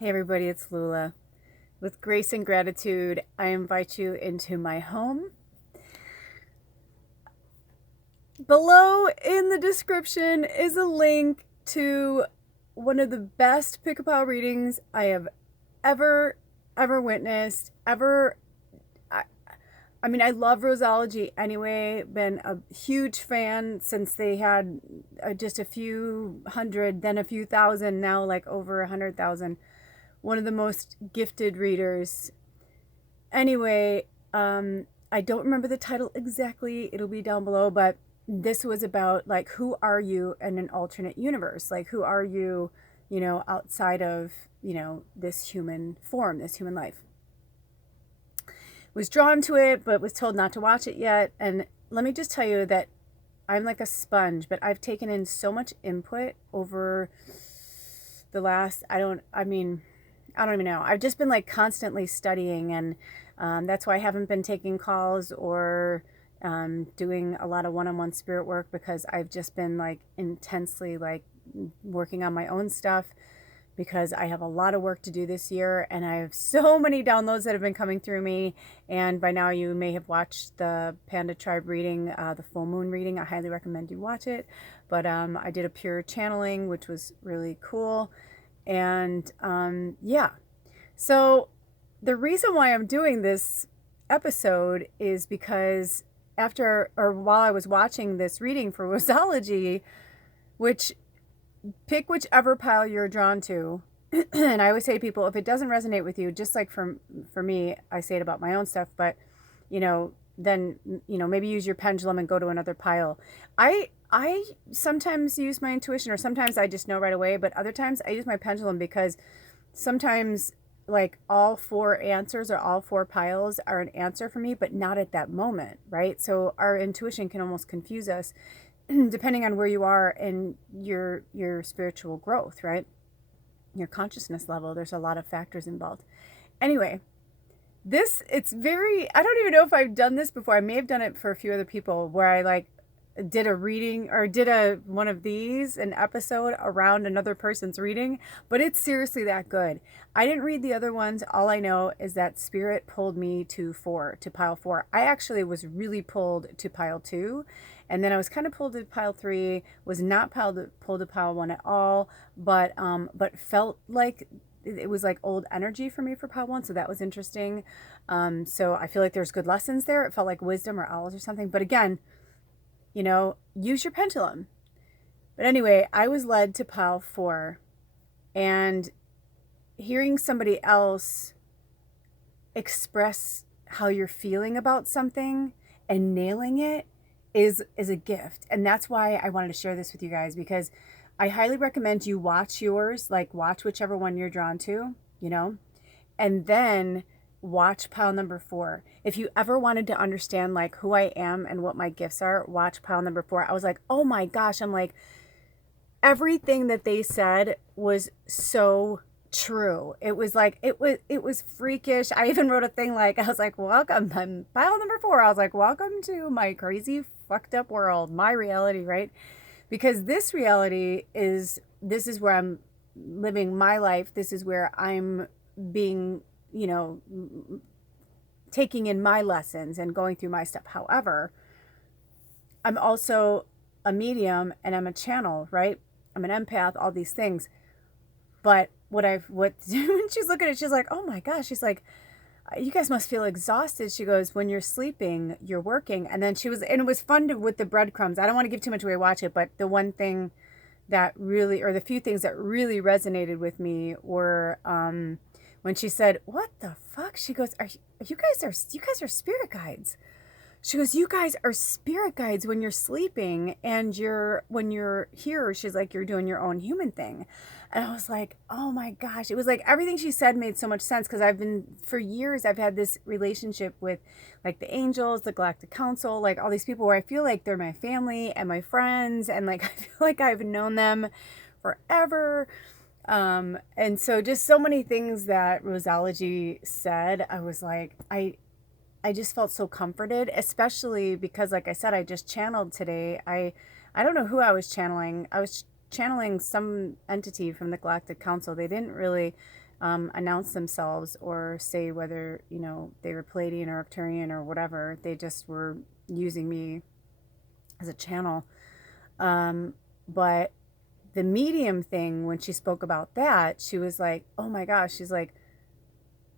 Hey everybody, it's Lula. With grace and gratitude, I invite you into my home. Below in the description is a link to one of the best pick-a-pile readings I have ever witnessed, ever. I, I mean, I love Roseology anyway, been a huge fan since they had just a few hundred, then a few thousand, now like over 100,000. One of the most gifted readers. Anyway, I don't remember the title exactly. It'll be down below, but this was about like, who are you in an alternate universe? Like, who are you, outside of, this human form, this human life? Was drawn to it, but was told not to watch it yet. And let me just tell you that I'm like a sponge, but I've taken in so much input over the last, I don't even know. I've just been like constantly studying, and that's why I haven't been taking calls or doing a lot of one-on-one spirit work, because I've just been like intensely like working on my own stuff, because I have a lot of work to do this year, and I have so many downloads that have been coming through me. And by now you may have watched the Panda Tribe reading, the full moon reading. I highly recommend you watch it. But I did a pure channeling, which was really cool. And yeah, so the reason why I'm doing this episode is because while I was watching this reading for Roseology, which pick whichever pile you're drawn to. And I always say to people, if it doesn't resonate with you, just like for me, I say it about my own stuff, but then maybe use your pendulum and go to another pile. I sometimes use my intuition, or sometimes I just know right away, but other times I use my pendulum, because sometimes like all four answers or all four piles are an answer for me, but not at that moment, right? So our intuition can almost confuse us depending on where you are in your spiritual growth, right? Your consciousness level. There's a lot of factors involved. Anyway, it's very, I don't even know if I've done this before. I may have done it for a few other people, where I like did a reading or did one of these, an episode around another person's reading, but it's seriously that good. I didn't read the other ones. All I know is that spirit pulled me to pile 4. I actually was really pulled to pile 2, and then I was kind of pulled to pile 3, was not pulled to pile 1 at all, but felt like it was like old energy for me for pile 1, so that was interesting. So I feel like there's good lessons there. It felt like wisdom or owls or something, but again, use your pendulum. But anyway, I was led to pile 4, and hearing somebody else express how you're feeling about something and nailing it is a gift. And that's why I wanted to share this with you guys, because I highly recommend you watch yours, like watch whichever one you're drawn to, and then watch pile number 4. If you ever wanted to understand like who I am and what my gifts are, watch pile number 4. I was like, oh my gosh, I'm like, everything that they said was so true. It was like, it was freakish. I even wrote a thing like, I was like, welcome, I'm pile number 4. I was like, welcome to my crazy fucked up world, my reality, right? Because this reality this is where I'm living my life. This is where I'm being, taking in my lessons and going through my stuff. However, I'm also a medium and I'm a channel, right? I'm an empath, all these things. But when she's looking at it, she's like, oh my gosh, she's like, you guys must feel exhausted. She goes, when you're sleeping, you're working. And then and it was fun with the breadcrumbs. I don't want to give too much away, watch it, but the one thing that really, or the few things that really resonated with me were, when she said, what the fuck? She goes, you guys are spirit guides. She goes, you guys are spirit guides when you're sleeping, and when you're here, she's like, you're doing your own human thing. And I was like, oh my gosh. It was like everything she said made so much sense, because for years, I've had this relationship with like the angels, the Galactic Council, like all these people where I feel like they're my family and my friends. And like, I feel like I've known them forever. And so just so many things that Roseology said, I was like, I just felt so comforted, especially because, like I said, I just channeled today. I don't know who I was channeling some entity from the Galactic Council. They didn't really announce themselves or say whether, you know, they were Palladian or Arcturian or whatever. They just were using me as a channel. But the medium thing, when she spoke about that, she was like, oh my gosh, she's like,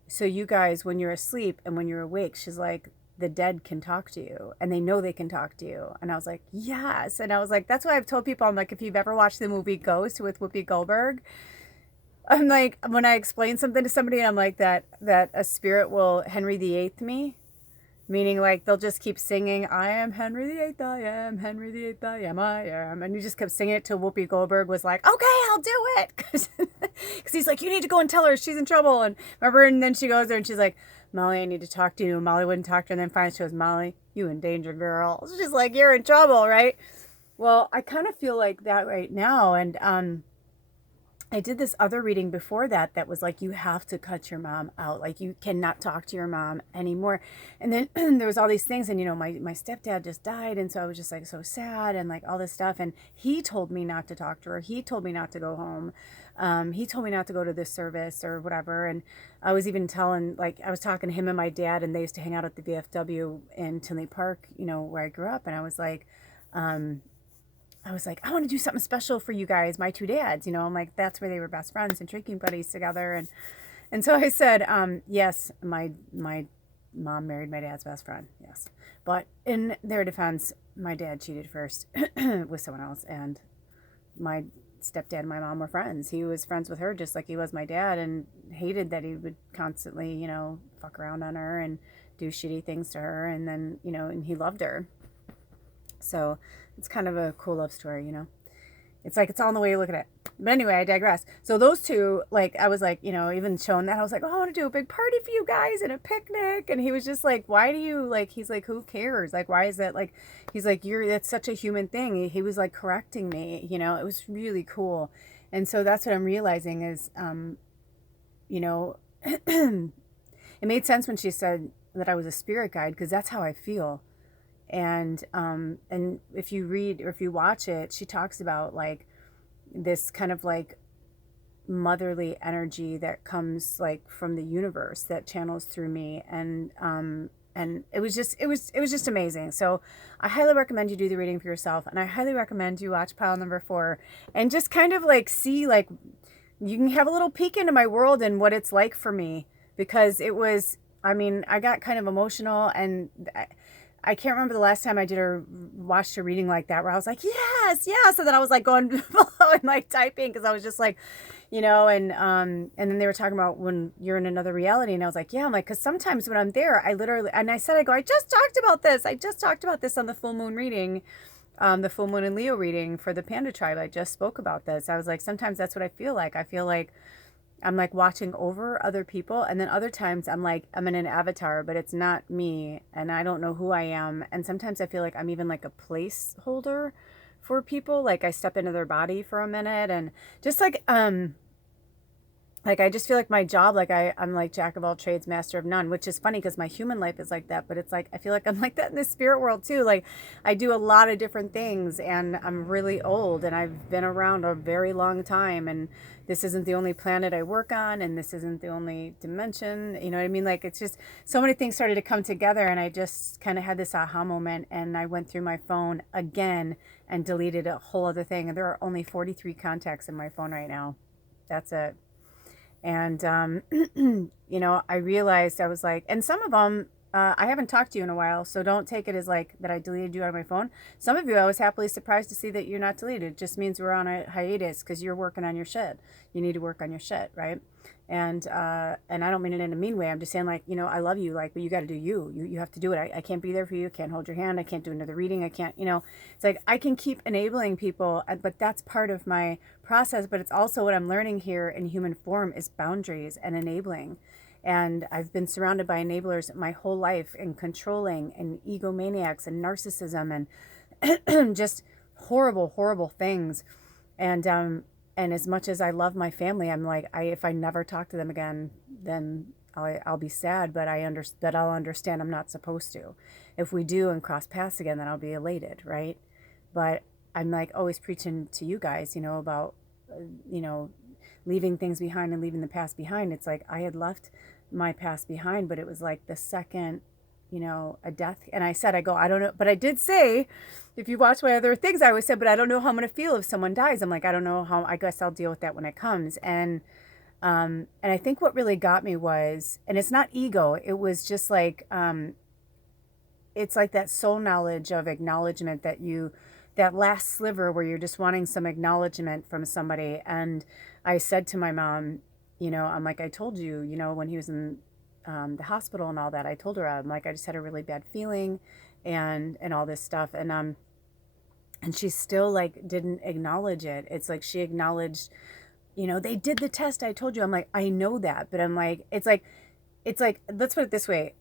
so you guys, when you're asleep and when you're awake, she's like, the dead can talk to you and they know they can talk to you. And I was like, yes. And I was like, that's why I've told people, I'm like, if you've ever watched the movie Ghost with Whoopi Goldberg, I'm like, when I explain something to somebody, I'm like, that a spirit will Henry VIII me, meaning like they'll just keep singing, I am Henry VIII, I am Henry VIII, I am, I am. And you just kept singing it till Whoopi Goldberg was like, okay, I'll do it. Because he's like, you need to go and tell her she's in trouble. And remember, and then she goes there and she's like, Molly, I need to talk to you. And Molly wouldn't talk to her. And then finally she goes, Molly, you in danger, girl. She's like, you're in trouble, right? Well, I kind of feel like that right now. And I did this other reading before that was like, you have to cut your mom out. Like, you cannot talk to your mom anymore. And then there was all these things. And, you know, my stepdad just died. And so I was just like so sad and like all this stuff. And he told me not to talk to her. He told me not to go home. He told me not to go to this service or whatever. And I was even telling, like, I was talking to him and my dad, and they used to hang out at the VFW in Tinley Park, you know, where I grew up. And I was like, I want to do something special for you guys, my two dads, you know. I'm like, that's where they were best friends and drinking buddies together. And so I said, yes, my mom married my dad's best friend. Yes. But in their defense, my dad cheated first with someone else. And my stepdad and my mom were friends. He was friends with her just like he was my dad, and hated that he would constantly, you know, fuck around on her and do shitty things to her. And then, you know, and he loved her. So it's kind of a cool love story, you know. It's like, it's all in the way you look at it. But anyway, I digress. So those two, like, I was like, you know, even showing that, I was like, oh, I want to do a big party for you guys and a picnic. And he was just like, why do you, like, he's like, who cares? Like, why is that? Like, he's like, that's such a human thing. He was like correcting me, you know. It was really cool. And so that's what I'm realizing is, you know, it made sense when she said that I was a spirit guide, because that's how I feel. And if you read or if you watch it, she talks about like this kind of like motherly energy that comes like from the universe that channels through me. And it was just amazing. So I highly recommend you do the reading for yourself. And I highly recommend you watch pile number 4 and just kind of like see, like, you can have a little peek into my world and what it's like for me, because it was, I mean, I got kind of emotional, and I can't remember the last time I watched a reading like that where I was like, yes, yes. And then I was like going below and like typing, because I was just like, you know, and then they were talking about when you're in another reality. And I was like, yeah, I'm like, because sometimes when I'm there, I literally, and I said, I just talked about this. I just talked about this on the full moon reading, the full moon and Leo reading for the Panda tribe. I just spoke about this. I was like, sometimes that's what I feel like. I feel like I'm like watching over other people, and then other times I'm like, I'm in an avatar, but it's not me, and I don't know who I am. And sometimes I feel like I'm even like a placeholder for people. Like I step into their body for a minute, and just like I just feel like my job, like I'm like jack of all trades, master of none, which is funny because my human life is like that. But it's like, I feel like I'm like that in the spirit world too. Like I do a lot of different things, and I'm really old, and I've been around a very long time. And this isn't the only planet I work on, and this isn't the only dimension. You know what I mean? Like, it's just so many things started to come together, and I just kind of had this aha moment, and I went through my phone again and deleted a whole other thing. And there are only 43 contacts in my phone right now. That's it. And, you know, I realized, I was like, and some of them, I haven't talked to you in a while, so don't take it as like that I deleted you out of my phone. Some of you, I was happily surprised to see that you're not deleted. It just means we're on a hiatus because you're working on your shit. You need to work on your shit, right? And I don't mean it in a mean way. I'm just saying, like, you know, I love you, like, but you got to do you. You have to do it. I can't be there for you. I can't hold your hand. I can't do another reading. I can't, you know, it's like, I can keep enabling people, but that's part of my process. But it's also what I'm learning here in human form is boundaries and enabling. And I've been surrounded by enablers my whole life, and controlling and egomaniacs and narcissism and just horrible, horrible things. And as much as I love my family, I'm like, if I never talk to them again, then I'll be sad, but I'll understand I'm not supposed to. If we do and cross paths again, then I'll be elated, right? But I'm like always preaching to you guys, you know, about, you know, leaving things behind and leaving the past behind. It's like I had left my past behind, but it was like the second, a death. And I said, I don't know, but I did say, if you watch my other things, I always said, but I don't know how I'm going to feel if someone dies. I'm like, I don't know how, I guess I'll deal with that when it comes. And I think what really got me was, and it's not ego, it was just like, it's like that soul knowledge of acknowledgement that last sliver where you're just wanting some acknowledgement from somebody. And I said to my mom, I'm like, I told you, when he was in the hospital and all that, I told her, I'm like, I just had a really bad feeling and all this stuff. And she still like didn't acknowledge it. It's like she acknowledged, they did the test. I told you. I'm like, I know that, but I'm like, it's like, let's put it this way.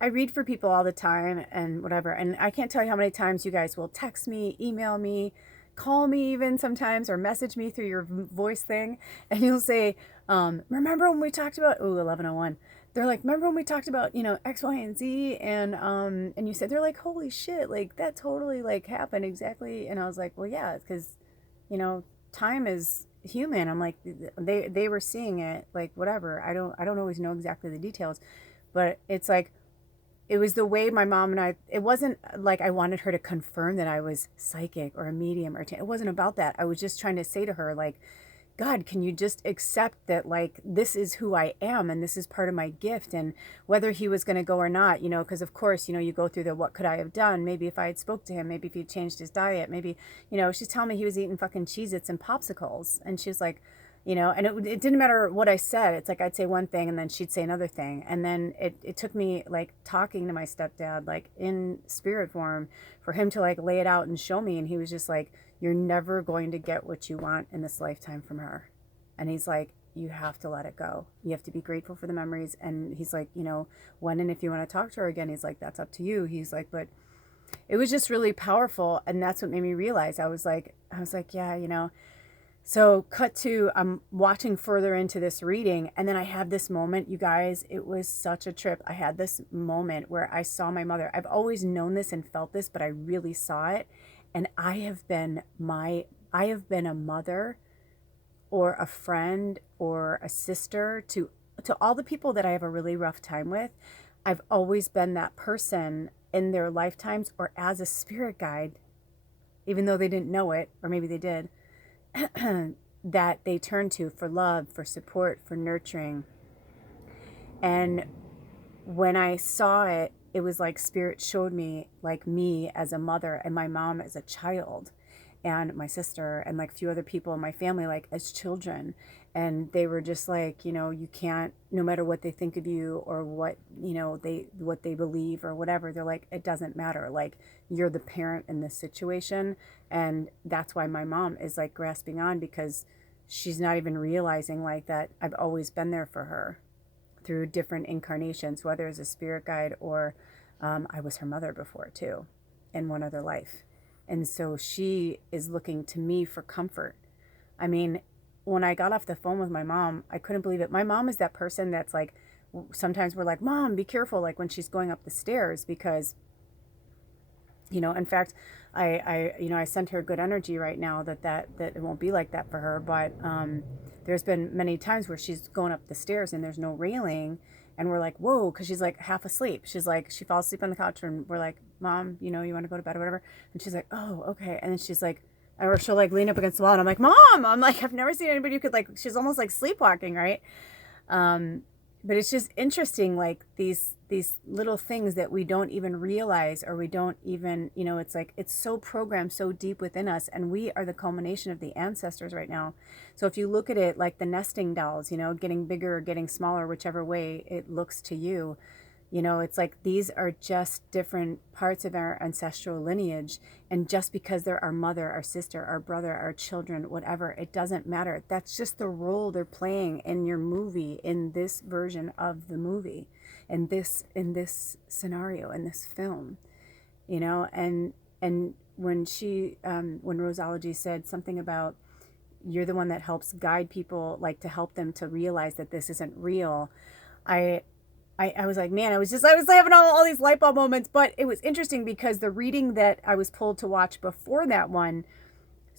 I read for people all the time and whatever. And I can't tell you how many times you guys will text me, email me, call me even sometimes, or message me through your voice thing. And you'll say, remember when we talked about, 1101. They're like, remember when we talked about, X, Y, and Z? And you said, they're like, holy shit, like that totally like happened exactly. And I was like, well, yeah, it's because, time is human. I'm like, they were seeing it, like whatever. I don't always know exactly the details, but it's like, it was the way my mom and I, it wasn't like I wanted her to confirm that I was psychic or a medium it wasn't about that. I was just trying to say to her, like, God, can you just accept that, like, this is who I am and this is part of my gift, and whether he was going to go or not, because of course, you go through the, what could I have done? Maybe if I had spoke to him, maybe if he changed his diet, maybe, she's telling me he was eating fucking Cheez-Its and popsicles. And she's like, and it didn't matter what I said. It's like I'd say one thing and then she'd say another thing. And then it took me like talking to my stepdad, like in spirit form, for him to like lay it out and show me. And he was just like, you're never going to get what you want in this lifetime from her. And he's like, you have to let it go. You have to be grateful for the memories. And he's like, when and if you want to talk to her again, he's like, that's up to you. He's like, but it was just really powerful. And that's what made me realize, I was like, yeah, So cut to, I'm watching further into this reading, and then I have this moment, you guys, it was such a trip. I had this moment where I saw my mother. I've always known this and felt this, but I really saw it. And I have been a mother or a friend or a sister to all the people that I have a really rough time with. I've always been that person in their lifetimes, or as a spirit guide, even though they didn't know it, or maybe they did, that they turn to for love, for support, for nurturing. And when I saw it, it was like spirit showed me like me as a mother and my mom as a child, and my sister and like a few other people in my family like as children. And they were just like, you can't, no matter what they think of you or what, what they believe or whatever, they're like, it doesn't matter. Like, you're the parent in this situation. And that's why my mom is like grasping on, because she's not even realizing like that I've always been there for her through different incarnations, whether as a spirit guide or I was her mother before too, in one other life. And so she is looking to me for comfort. I mean, when I got off the phone with my mom, I couldn't believe it. My mom is that person that's like, sometimes we're like, Mom, be careful, like when she's going up the stairs, because, in fact, I sent her good energy right now that it won't be like that for her. But there's been many times where she's going up the stairs and there's no railing, and we're like, whoa, because she's like half asleep. She's like, she falls asleep on the couch, and we're like, Mom, you want to go to bed or whatever? And she's like, oh, okay. And then she's like, or she'll like lean up against the wall, and I'm like, Mom, I'm like, I've never seen anybody who could like, she's almost like sleepwalking, right? But it's just interesting, like these little things that we don't even realize, or we don't even, it's like, it's so programmed so deep within us, and we are the culmination of the ancestors right now. So if you look at it like the nesting dolls, getting bigger or getting smaller, whichever way it looks to you, it's like these are just different parts of our ancestral lineage. And just because they're our mother, our sister, our brother, our children, whatever, it doesn't matter. That's just the role they're playing in your movie, in this version of the movie, in this scenario, in this film, and when when Roseology said something about, you're the one that helps guide people, like to help them to realize that this isn't real. I was like, man, I was having all these light bulb moments. But it was interesting because the reading that I was pulled to watch before that one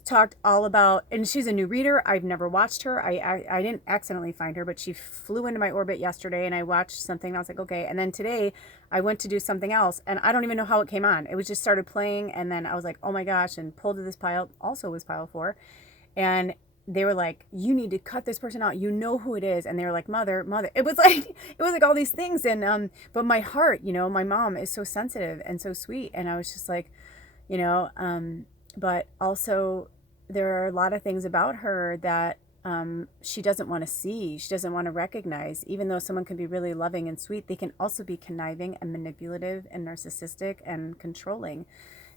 talked all about, and she's a new reader. I've never watched her. I didn't accidentally find her, but she flew into my orbit yesterday, and I watched something, and I was like, okay. And then today I went to do something else, and I don't even know how it came on. It was just started playing, and then I was like, oh my gosh, and pulled to this pile, also was pile 4. And they were like, you need to cut this person out. You know who it is. And they were like, mother. It was like all these things. And, but my heart, my mom is so sensitive and so sweet. And I was just like, but also there are a lot of things about her that she doesn't want to see. She doesn't want to recognize. Even though someone can be really loving and sweet, they can also be conniving and manipulative and narcissistic and controlling.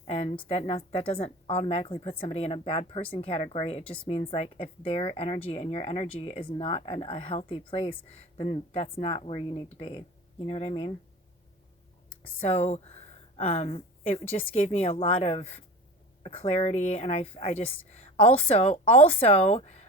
And that doesn't automatically put somebody in a bad person category. It just means like if their energy and your energy is not a healthy place, then that's not where you need to be. You know what I mean? So it just gave me a lot of clarity. And I just also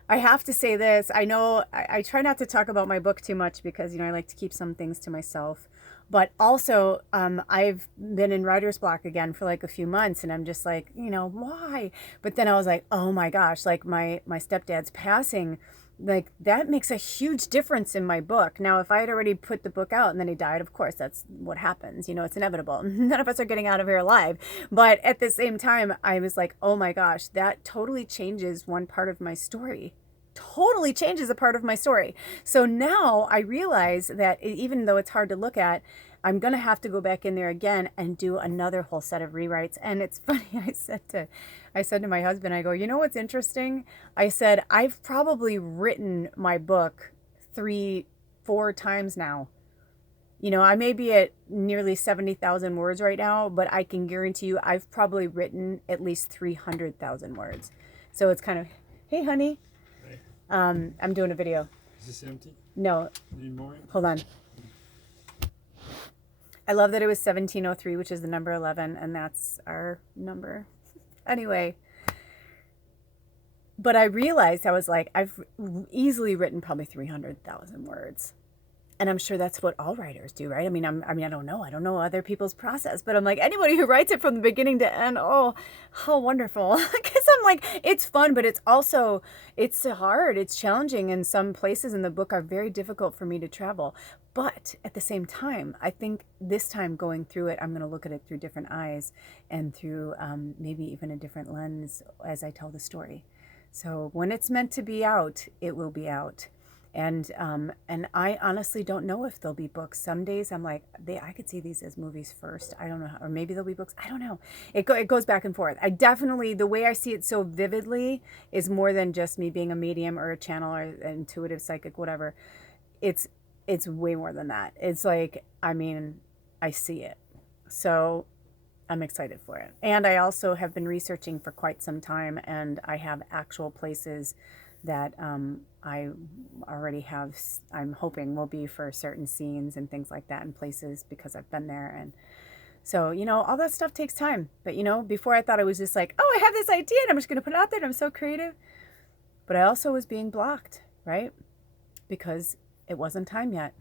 I have to say this. I know I try not to talk about my book too much because I like to keep some things to myself. But also, I've been in writer's block again for like a few months, and I'm just like, why? But then I was like, oh my gosh, like my stepdad's passing, like that makes a huge difference in my book. Now, if I had already put the book out and then he died, of course, that's what happens. It's inevitable. None of us are getting out of here alive. But at the same time, I was like, oh my gosh, that totally changes one part of my story. Totally changes a part of my story. So now I realize that even though it's hard to look at, I'm going to have to go back in there again and do another whole set of rewrites. And it's funny, I said to my husband, I go, what's interesting? I said, I've probably written my book 3-4 times now. I may be at nearly 70,000 words right now, but I can guarantee you I've probably written at least 300,000 words. So it's kind of, hey, honey. I'm doing a video. Is this empty? No. Need more? Hold on. I love that it was 1703, which is the number 11, and that's our number. Anyway. But I realized, I was like, I've easily written probably 300,000 words. And I'm sure that's what all writers do, right? I mean, I don't know. I don't know other people's process, but I'm like, anybody who writes it from the beginning to end, oh, how wonderful. Because I'm like, it's fun, but it's also, it's hard. It's challenging. And some places in the book are very difficult for me to travel. But at the same time, I think this time going through it, I'm going to look at it through different eyes and through maybe even a different lens as I tell the story. So when it's meant to be out, it will be out. And I honestly don't know if there'll be books. Some days I'm like, I could see these as movies first. I don't know. Or maybe there'll be books. I don't know. It goes back and forth. I definitely, the way I see it so vividly is more than just me being a medium or a channel or an intuitive psychic, whatever. It's way more than that. It's like, I see it. So I'm excited for it. And I also have been researching for quite some time, and I have actual places that I already have, I'm hoping will be for certain scenes and things like that in places because I've been there. And so, all that stuff takes time. But, before I thought I was just like, oh, I have this idea and I'm just going to put it out there and I'm so creative. But I also was being blocked, right? Because it wasn't time yet.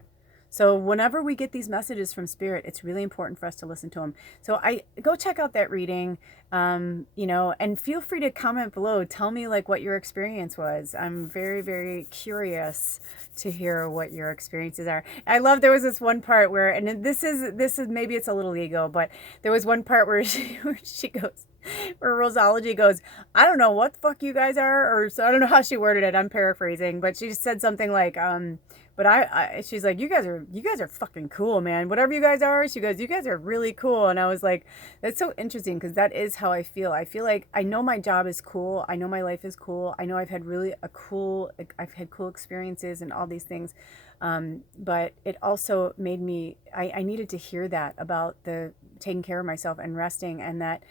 So whenever we get these messages from Spirit, it's really important for us to listen to them. So I go check out that reading, and feel free to comment below. Tell me like what your experience was. I'm very, very curious to hear what your experiences are. I love, there was this one part where, and this is maybe it's a little ego, but there was one part where she goes, where Roseology goes, I don't know what the fuck you guys are, or so I don't know how she worded it. I'm paraphrasing, but she just said something like, but she's like, you guys are fucking cool, man. Whatever you guys are, she goes, you guys are really cool. And I was like, that's so interesting because that is how I feel. I feel like I know my job is cool. I know my life is cool. I know I've had I've had cool experiences and all these things. But it also made me, I needed to hear that about the taking care of myself and resting, and that,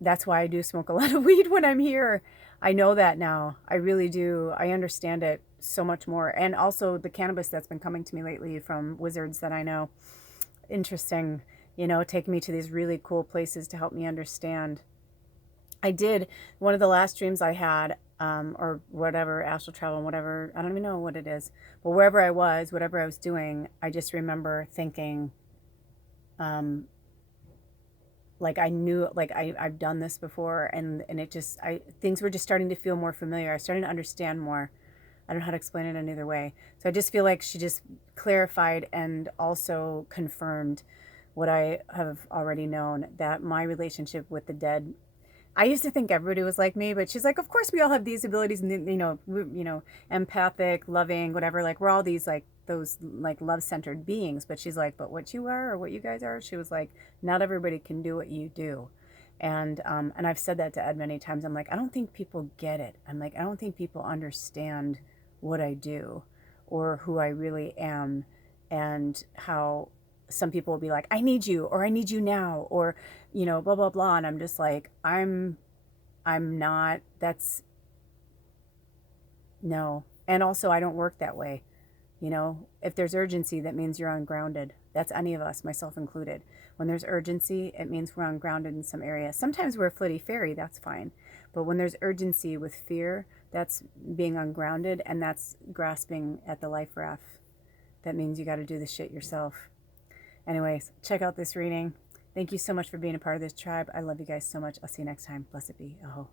that's why I do smoke a lot of weed when I'm here. I know that now. I really do. I understand it so much more. And also the cannabis that's been coming to me lately from wizards that I know. Interesting, taking me to these really cool places to help me understand. I did one of the last dreams I had, or whatever, astral travel, whatever, I don't even know what it is, but wherever I was, whatever I was doing, I just remember thinking, like I knew, like I've done this before, and it just, things were just starting to feel more familiar. I was starting to understand more. I don't know how to explain it any other way. So I just feel like she just clarified and also confirmed what I have already known, that my relationship with the dead, I used to think everybody was like me, but she's like, of course we all have these abilities, and empathic, loving, whatever. Like we're all these like those like love-centered beings. But she's like, but what you are or what you guys are, she was like, not everybody can do what you do. And I've said that to Ed many times. I'm like, I don't think people get it. I'm like, I don't think people understand what I do or who I really am, and how some people will be like, I need you, or I need you now, or blah blah blah. And I'm just like, I'm not, that's, no. And also, I don't work that way. If there's urgency, that means you're ungrounded. That's any of us, myself included. When there's urgency, it means we're ungrounded in some area. Sometimes we're a flitty fairy, that's fine. But when there's urgency with fear, that's being ungrounded, and that's grasping at the life raft. That means you got to do the shit yourself. Anyways, check out this reading. Thank you so much for being a part of this tribe. I love you guys so much. I'll see you next time. Blessed be. Aho.